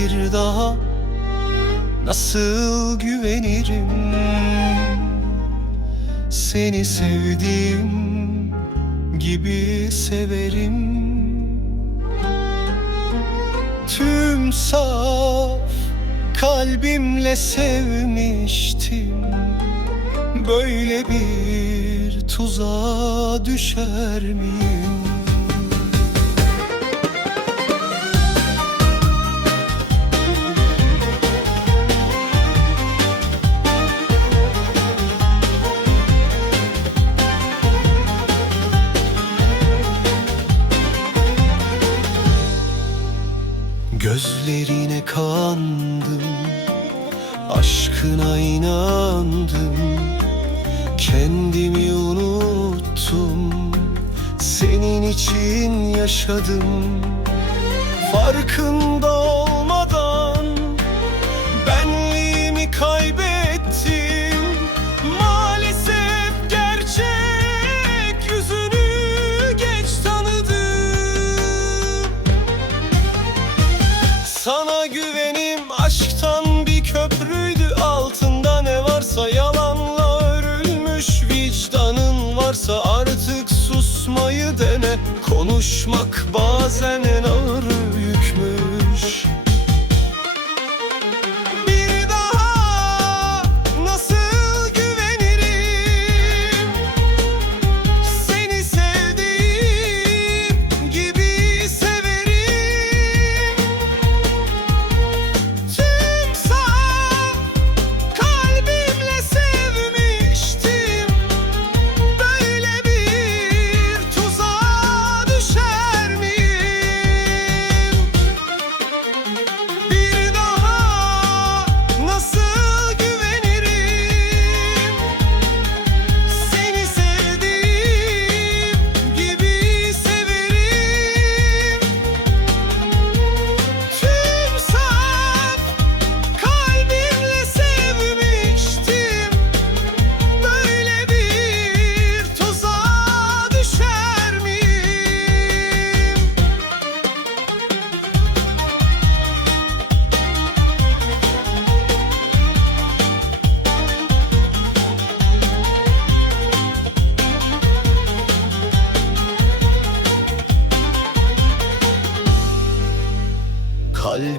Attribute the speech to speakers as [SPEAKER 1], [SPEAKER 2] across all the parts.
[SPEAKER 1] bir daha nasıl güvenirim? Seni sevdiğim gibi severim. Tüm saf kalbimle sevmiştim. Böyle bir tuzağa düşer miyim? Gözlerine kandım Aşkına inandım. Kendimi unuttum Senin için yaşadım. Farkında olmadan sana güvenim aşktan bir köprüydü. Altında ne varsa yalanla örülmüş Vicdanın varsa artık susmayı dene. Konuşmak bazen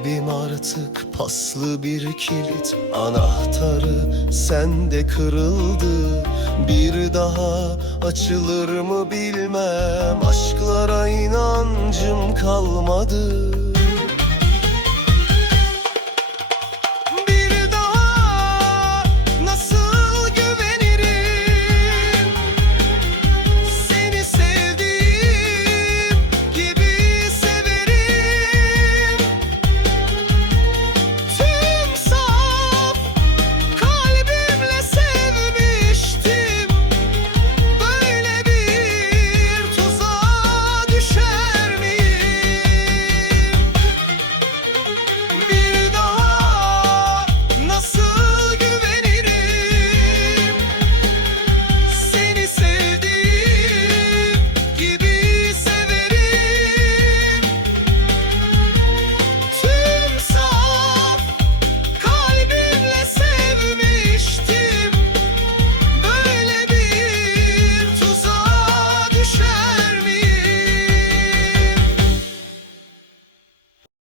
[SPEAKER 1] Kalbim artık paslı bir kilit. Anahtarı sende kırıldı. Bir daha açılır mı bilmem. Aşklara inancım kalmadı